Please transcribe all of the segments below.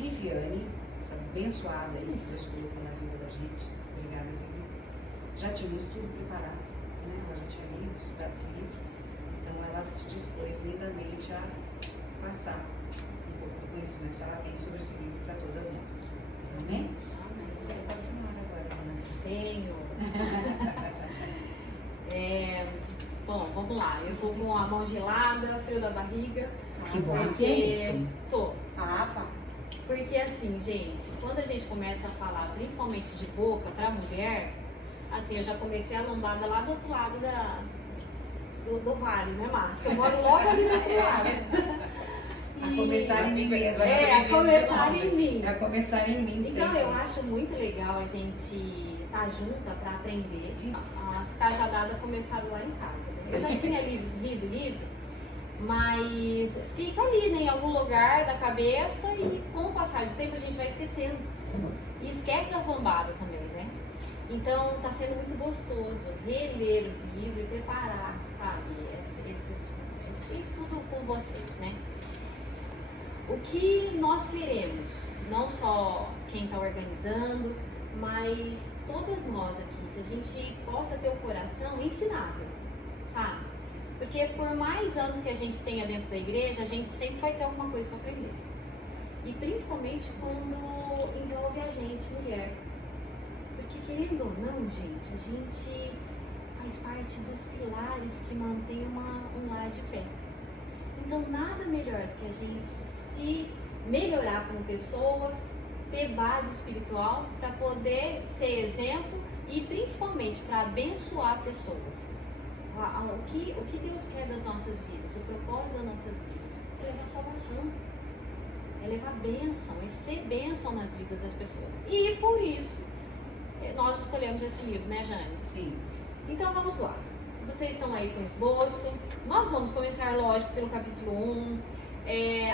Viviane, essa abençoada aí que Deus colocou na vida da gente. Obrigada, Vivi. Já tinha um estudo preparado, né? Ela já tinha lido, estudado esse livro. Então ela se dispôs lindamente a passar um pouco do conhecimento que ela tem sobre esse livro para todas nós. Amém? É para a senhora agora, dona Senhor. Bom, vamos lá. Eu tô com a mão gelada, frio da barriga. Que bom porque que é isso. Tô. Pá. Porque assim, gente, quando a gente começa a falar, principalmente de boca para mulher, assim, eu já comecei a lombada lá do outro lado do vale, né, Marta? Eu moro logo ali do outro lado. A começar em mim mesmo. A começar em mim. A começar em mim, Então sempre. eu acho muito legal a gente estar junta para aprender. As cajadadas começaram lá em casa. Né? Eu já tinha lido o livro, mas fica ali, né, em algum lugar da cabeça e com o passar do tempo a gente vai esquecendo. E esquece da lombada também, né? Então tá sendo muito gostoso reler o livro e preparar, sabe, esse estudo com vocês, né? O que nós queremos, não só quem está organizando, mas todas nós aqui, que a gente possa ter o coração ensinável, sabe? Porque por mais anos que a gente tenha dentro da igreja, a gente sempre vai ter alguma coisa para aprender. E principalmente quando envolve a gente, mulher. Porque querendo ou não, gente, a gente faz parte dos pilares que mantém um lar de pé. Então nada melhor do que a gente se melhorar como pessoa, ter base espiritual para poder ser exemplo e principalmente para abençoar pessoas. O que Deus quer das nossas vidas, o propósito das nossas vidas é levar salvação, é levar bênção, é ser bênção nas vidas das pessoas. E por isso nós escolhemos esse livro, né, Jane? Sim. Então vamos lá. Vocês estão aí com o esboço. Nós vamos começar, lógico, pelo capítulo 1.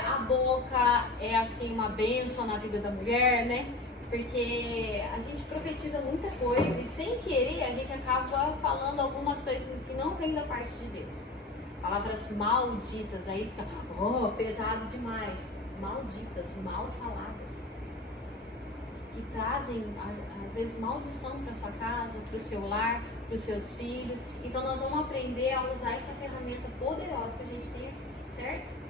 A boca é assim uma bênção na vida da mulher, né? Porque a gente profetiza muita coisa e sem querer a gente acaba falando algumas coisas que não vêm da parte de Deus. Palavras malditas, aí fica pesado demais. Malditas, mal faladas. Que trazem, às vezes, maldição para sua casa, para o seu lar, para os seus filhos. Então nós vamos aprender a usar essa ferramenta poderosa que a gente tem aqui, certo?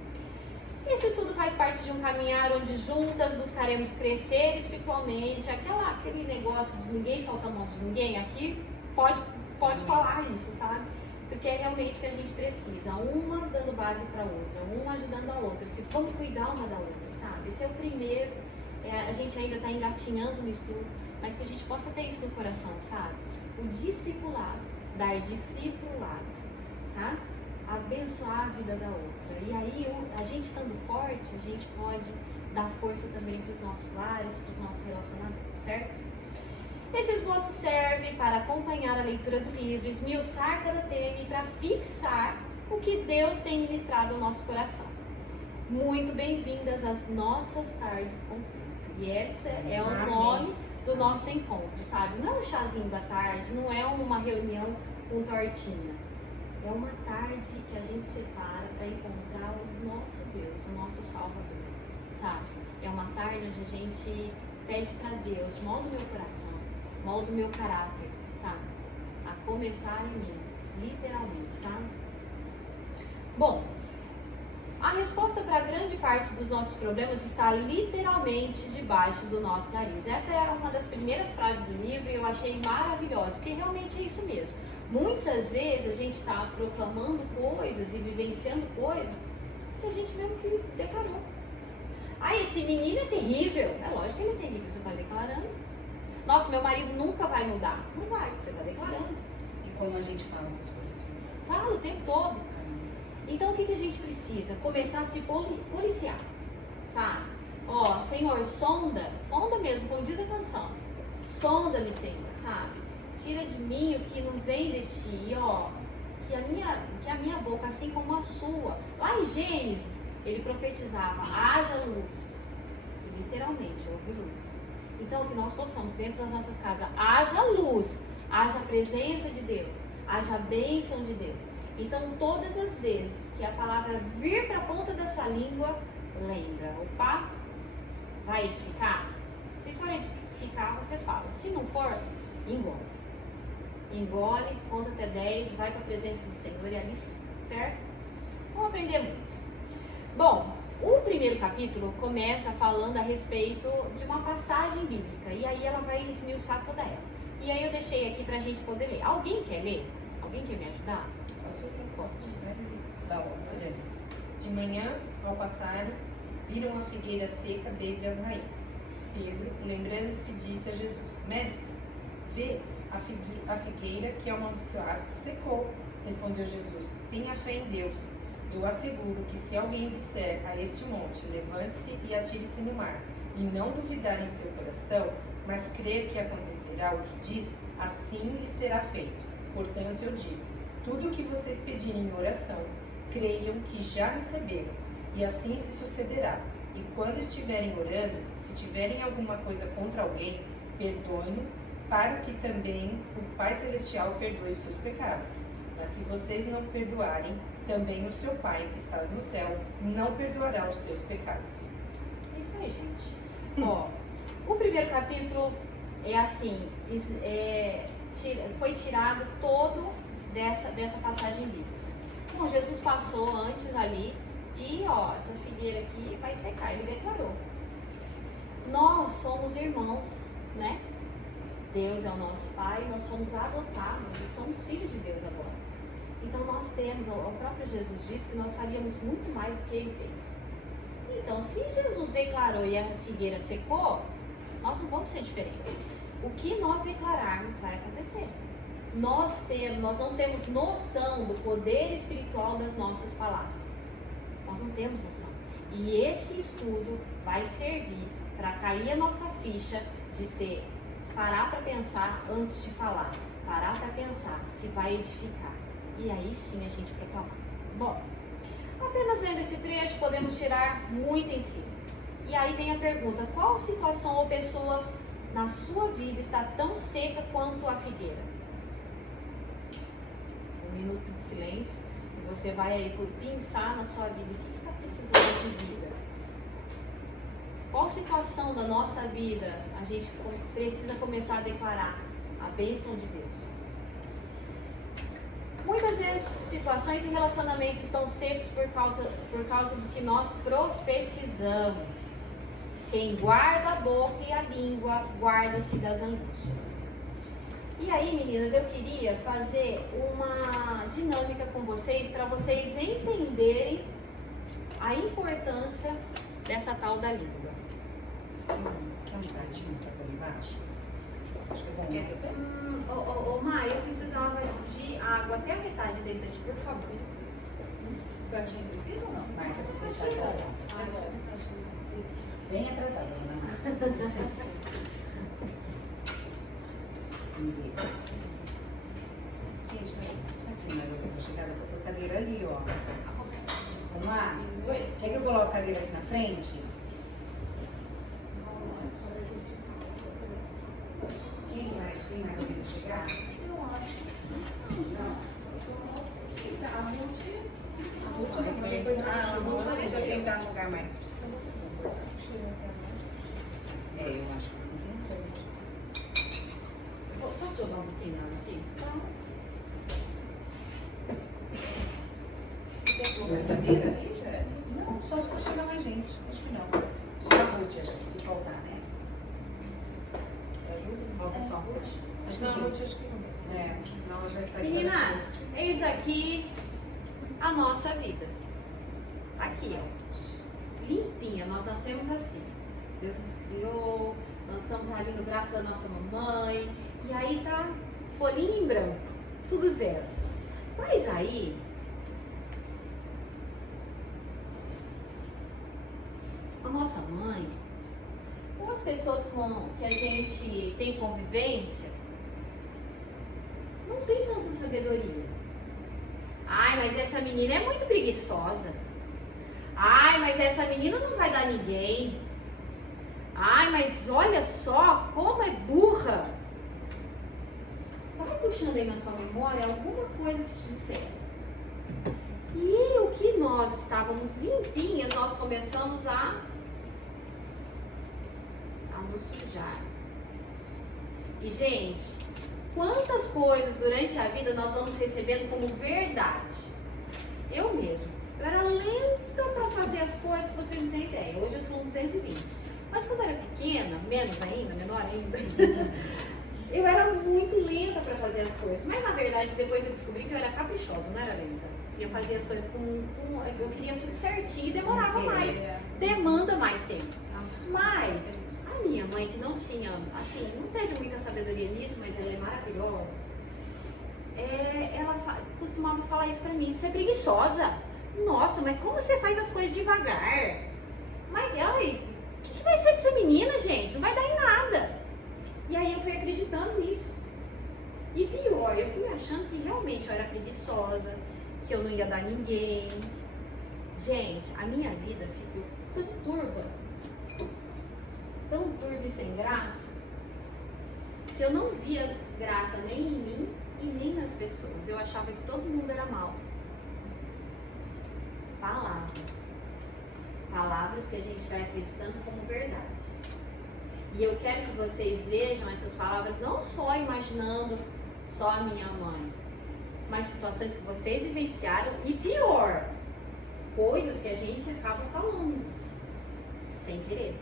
Esse estudo faz parte de um caminhar onde juntas buscaremos crescer espiritualmente. Aquele negócio de ninguém solta a mão de ninguém aqui, pode falar isso, sabe? Porque é realmente o que a gente precisa. Uma dando base para a outra, uma ajudando a outra. Se vamos cuidar uma da outra, sabe? Esse é o primeiro. A gente ainda está engatinhando no estudo, mas que a gente possa ter isso no coração, sabe? O discipulado, dar discipulado, sabe? Abençoar a vida da outra. E aí, a gente estando forte, a gente pode dar força também para os nossos lares, para os nossos relacionamentos, certo? Esse esboço serve para acompanhar a leitura do livro, esmiuçar cada tema e para fixar o que Deus tem ministrado ao nosso coração. Muito bem-vindas às nossas tardes com Cristo. E esse é o nome do nosso encontro, sabe? Não é um chazinho da tarde, não é uma reunião com tortinha. É uma tarde que a gente separa para encontrar o nosso Deus, o nosso Salvador, sabe? É uma tarde onde a gente pede para Deus, molda o meu coração, molda o meu caráter, sabe? A começar em mim, literalmente, sabe? Bom, a resposta para grande parte dos nossos problemas está literalmente debaixo do nosso nariz. Essa é uma das primeiras frases do livro e eu achei maravilhosa, porque realmente é isso mesmo. Muitas vezes a gente está proclamando coisas e vivenciando coisas que a gente mesmo que declarou. Esse menino é terrível. É lógico que ele é terrível, você está declarando. Nossa, meu marido nunca vai mudar. Não vai, você está declarando. E como a gente fala essas coisas? Fala o tempo todo. Então o que a gente precisa? Começar a se policiar, sabe? Senhor, sonda mesmo, como diz a canção. Sonda-me, Senhor, sabe? Tira de mim o que não vem de ti, que a minha boca, assim como a sua. Lá em Gênesis, ele profetizava, haja luz. E, literalmente, houve luz. Então, que nós possamos, dentro das nossas casas, haja luz, haja presença de Deus, haja bênção de Deus. Então, todas as vezes que a palavra vir para a ponta da sua língua, lembra, opa, vai edificar? Se for edificar, você fala. Se não for, engole. Engole, conta até 10, vai para a presença do Senhor e ali fica, certo? Vamos aprender muito. Bom, o primeiro capítulo começa falando a respeito de uma passagem bíblica, e aí ela vai esmiuçar toda ela. E aí eu deixei aqui para a gente poder ler. Alguém quer ler? Alguém quer me ajudar? Da hora. De manhã, ao passarem, viram a figueira seca desde as raízes. Pedro, lembrando-se, disse a Jesus: Mestre, vê, a figueira que amaldiçoaste secou. Respondeu Jesus: Tenha fé em Deus. Eu asseguro que se alguém disser a este monte, levante-se e atire-se no mar, e não duvidar em seu coração, mas crer que acontecerá o que diz, assim lhe será feito. Portanto, eu digo, tudo o que vocês pedirem em oração, creiam que já receberam, e assim se sucederá. E quando estiverem orando, se tiverem alguma coisa contra alguém, perdoem-no, para que também o Pai Celestial perdoe os seus pecados. Mas se vocês não perdoarem, também o seu Pai que está no céu não perdoará os seus pecados. É isso aí, gente. Ó, o primeiro capítulo é assim, foi tirado todo dessa passagem bíblica. Bom, Jesus passou antes ali e ó, essa figueira aqui vai secar, ele declarou. Nós somos irmãos, né? Deus é o nosso Pai, nós somos adotados e somos filhos de Deus agora. Então nós temos, o próprio Jesus disse que nós faríamos muito mais do que ele fez. Então, se Jesus declarou e a figueira secou, nós não vamos ser diferentes. O que nós declararmos vai acontecer. Nós não temos noção do poder espiritual das nossas palavras. Nós não temos noção. E esse estudo vai servir para cair a nossa ficha de ser parar para pensar antes de falar. Parar para pensar se vai edificar. E aí sim a gente proclamar. Bom, apenas lendo esse trecho podemos tirar muito em si. E aí vem a pergunta: qual situação ou pessoa na sua vida está tão seca quanto a figueira? Um minuto de silêncio e você vai aí pensar na sua vida. O que está precisando de vida? Qual situação da nossa vida a gente precisa começar a declarar a bênção de Deus? Muitas vezes situações e relacionamentos estão secos por causa do que nós profetizamos. Quem guarda a boca e a língua, guarda-se das angústias. E aí, meninas, eu queria fazer uma dinâmica com vocês para vocês entenderem a importância dessa tal da língua. Quer um pratinho para pôr embaixo? Acho que é bom. Maia, eu precisava de água até a metade desse daqui, por favor. Pratinho precisa ou não? Márcia, você está atrasada. Bem atrasada, dona Márcia. Gente, isso aqui, mas eu vou chegar daqui a cadeira ali, ó. Vamos lá? Quer que eu coloque a cadeira aqui na frente? Quem mais alguém chegar? Eu acho. Não. A Ruth vai sentar no lugar mais. Eu acho que Posso jogar um pouquinho aqui? verdadeira ali, já? Não, só se for chegar mais gente. Acho que não. Só a Ruth, acho que se faltar, né? Ajuda? Falta só a Ruth? Acho que Não, sim. Ruth, acho que não. É, não, ela já está Meninas, eis aqui a nossa vida. Aqui, ó. Limpinha, nós nascemos assim. Deus nos criou, nós estamos ali no braço da nossa mamãe. E aí tá folhinha em branco, tudo zero. Mas aí, a nossa mãe, ou as pessoas com que a gente tem convivência, não tem tanta sabedoria. Ai, mas essa menina é muito preguiçosa. Ai, mas essa menina não vai dar ninguém. Ai, mas olha só como é burra. Vai puxando aí na sua memória alguma coisa que te disseram. E o que nós estávamos limpinhas, nós começamos a a nos sujar. E, gente, quantas coisas durante a vida nós vamos recebendo como verdade? Eu mesmo. Eu era lenta para fazer as coisas, que vocês não têm ideia. Hoje eu sou um 220. Mas quando eu era pequena, menor ainda, eu era muito lenta para fazer as coisas. Mas na verdade, depois eu descobri que eu era caprichosa, não era lenta. E eu fazia as coisas eu queria tudo certinho e demorava mais. Demanda mais tempo. Mas a minha mãe, que não tinha, assim, não teve muita sabedoria nisso, mas ela é maravilhosa. Ela costumava falar isso pra mim: você é preguiçosa. Nossa, mas como você faz as coisas devagar? Mas, ai, o que vai ser dessa menina, gente? Não vai dar em nada. E aí eu fui acreditando nisso. E pior, eu fui achando que realmente eu era preguiçosa, que eu não ia dar ninguém. Gente, a minha vida ficou tão turva e sem graça, que eu não via graça nem em mim e nem nas pessoas. Eu achava que todo mundo era mau. Palavras que a gente vai acreditando como verdade. E eu quero que vocês vejam essas palavras não só imaginando só a minha mãe, mas situações que vocês vivenciaram e pior, coisas que a gente acaba falando sem querer.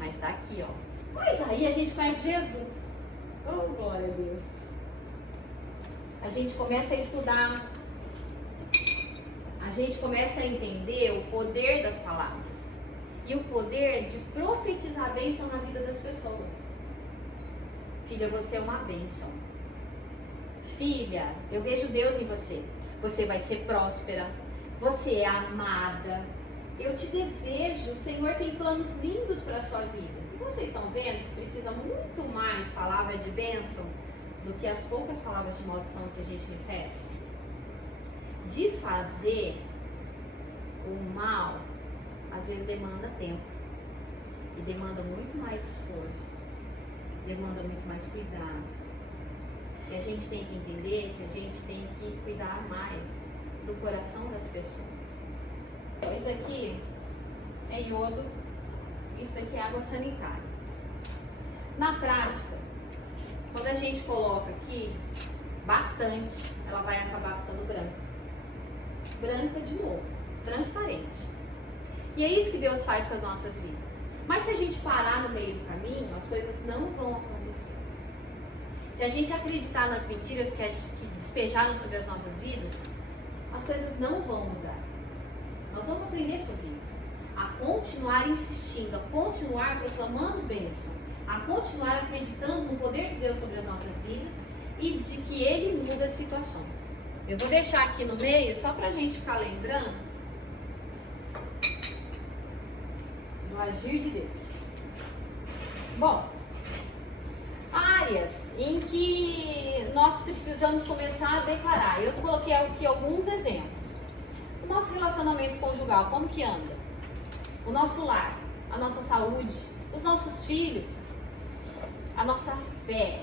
Mas tá aqui, ó. Mas aí a gente conhece Jesus. Oh, glória a Deus. A gente começa a estudar. A gente começa a entender o poder das palavras e o poder de profetizar a bênção na vida das pessoas. Filha, você é uma bênção. Filha, eu vejo Deus em você. Você vai ser próspera. Você é amada. Eu te desejo. O Senhor tem planos lindos para a sua vida. E vocês estão vendo que precisa muito mais palavra de bênção do que as poucas palavras de maldição que a gente recebe? Desfazer o mal às vezes demanda tempo e demanda muito mais esforço, demanda muito mais cuidado. E a gente tem que entender que a gente tem que cuidar mais do coração das pessoas. Isso aqui é iodo, isso aqui é água sanitária. Na prática, quando a gente coloca aqui bastante, ela vai acabar ficando branca. Branca de novo, transparente. E é isso que Deus faz com as nossas vidas. Mas se a gente parar no meio do caminho, as coisas não vão acontecer. Se a gente acreditar nas mentiras que despejaram sobre as nossas vidas, as coisas não vão mudar. Nós vamos aprender sobre isso. A continuar insistindo, a continuar proclamando bênção, a continuar acreditando no poder de Deus sobre as nossas vidas e de que Ele muda as situações. Eu vou deixar aqui no meio, só pra gente ficar lembrando do agir de Deus. Bom, áreas em que nós precisamos começar a declarar. Eu coloquei aqui alguns exemplos. O nosso relacionamento conjugal, como que anda? O nosso lar, a nossa saúde, os nossos filhos, a nossa fé,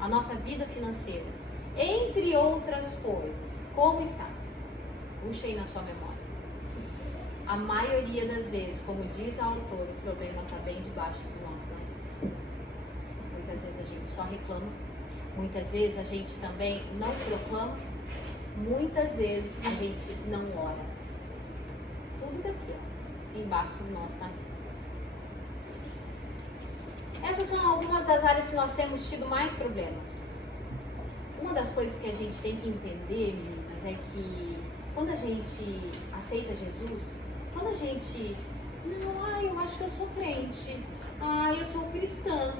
a nossa vida financeira. Entre outras coisas, como está? Puxa aí na sua memória. A maioria das vezes, como diz a autora, o problema está bem debaixo do nosso nariz. Muitas vezes a gente só reclama, muitas vezes a gente também não proclama, muitas vezes a gente não ora. Tudo daqui, ó, embaixo do nosso nariz. Essas são algumas das áreas que nós temos tido mais problemas. Uma das coisas que a gente tem que entender, meninas, é que quando a gente aceita Jesus, quando a gente, eu acho que eu sou crente, eu sou cristã.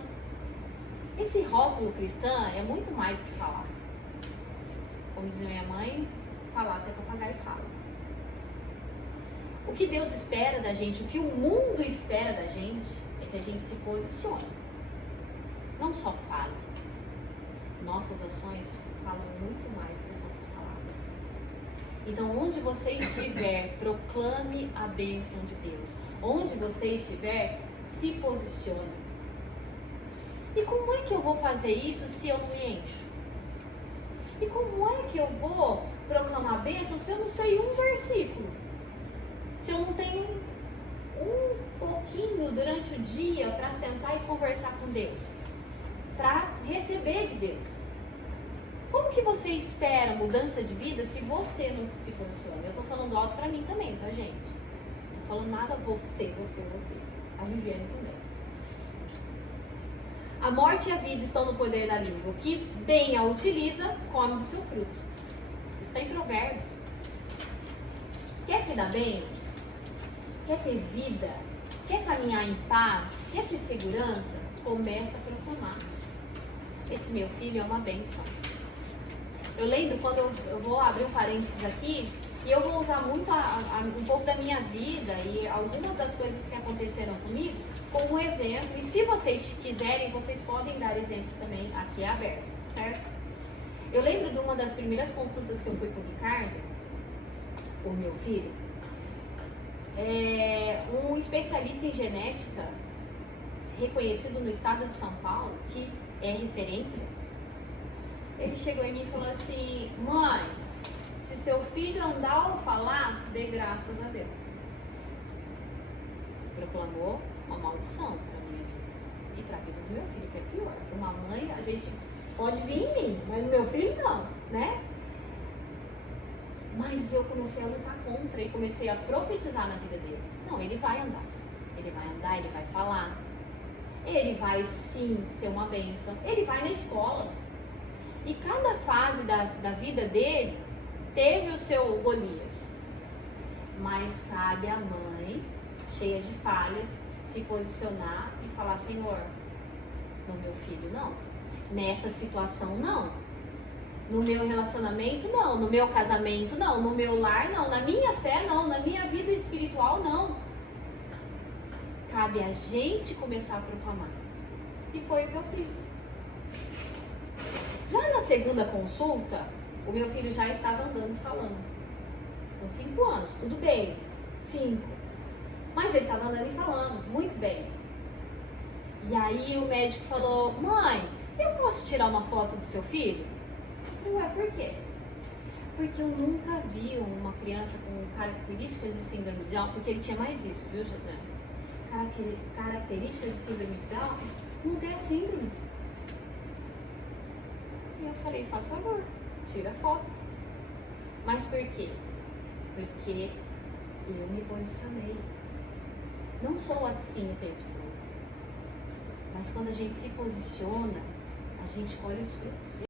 Esse rótulo cristã é muito mais do que falar. Como dizia minha mãe, falar até papagaio fala. O que Deus espera da gente, o que o mundo espera da gente, é que a gente se posicione. Não só fale. Nossas ações falam muito mais que as nossas palavras. Então, onde você estiver, proclame a bênção de Deus. Onde você estiver, se posicione. E como é que eu vou fazer isso se eu não me encho? E como é que eu vou proclamar a bênção se eu não sei um versículo? Se eu não tenho um pouquinho durante o dia para sentar e conversar com Deus, para receber de Deus. Como que você espera mudança de vida se você não se posiciona? Eu tô falando alto para mim também, tá, gente? Não tô falando nada você. A Viviane também. A morte e a vida estão no poder da língua. O que bem a utiliza, come do seu fruto. Isso está em Provérbios. Quer se dar bem? Quer ter vida? Quer caminhar em paz? Quer ter segurança? Começa a proclamar. Esse meu filho é uma bênção. Eu lembro quando eu vou abrir um parênteses aqui, e eu vou usar muito um pouco da minha vida e algumas das coisas que aconteceram comigo como exemplo. E se vocês quiserem, vocês podem dar exemplos também, aqui é aberto, certo? Eu lembro de uma das primeiras consultas que eu fui com o Ricardo, o meu filho, um especialista em genética, reconhecido no estado de São Paulo, que é referência. Ele chegou em mim e falou assim: mãe, se seu filho andar ou falar, dê graças a Deus. Proclamou uma maldição para minha vida e para a vida do meu filho, que é pior. Para uma mãe, a gente pode vir em mim, mas no meu filho não, né? Mas eu comecei a lutar contra e comecei a profetizar na vida dele. Não, ele vai andar, ele vai falar, ele vai sim ser uma bênção, ele vai na escola. E cada fase da vida dele teve o seu Golias. Mas cabe à mãe, cheia de falhas, se posicionar e falar: Senhor, no meu filho não, nessa situação não, no meu relacionamento não, no meu casamento não, no meu lar não, na minha fé não, na minha vida espiritual não. Cabe a gente começar a proclamar. E foi o que eu fiz. Já na segunda consulta, o meu filho já estava andando e falando. Com 5 anos, tudo bem, 5. Mas ele estava andando e falando, muito bem. E aí o médico falou: mãe, eu posso tirar uma foto do seu filho? Eu falei: ué, por quê? Porque eu nunca vi uma criança com características de síndrome de Down, porque ele tinha mais isso, viu, Jordana? Características de síndrome de Down, não tem a síndrome. E eu falei: faz favor, tira a foto. Mas por quê? Porque eu me posicionei. Não sou assim o tempo todo. Mas quando a gente se posiciona, a gente colhe os frutos.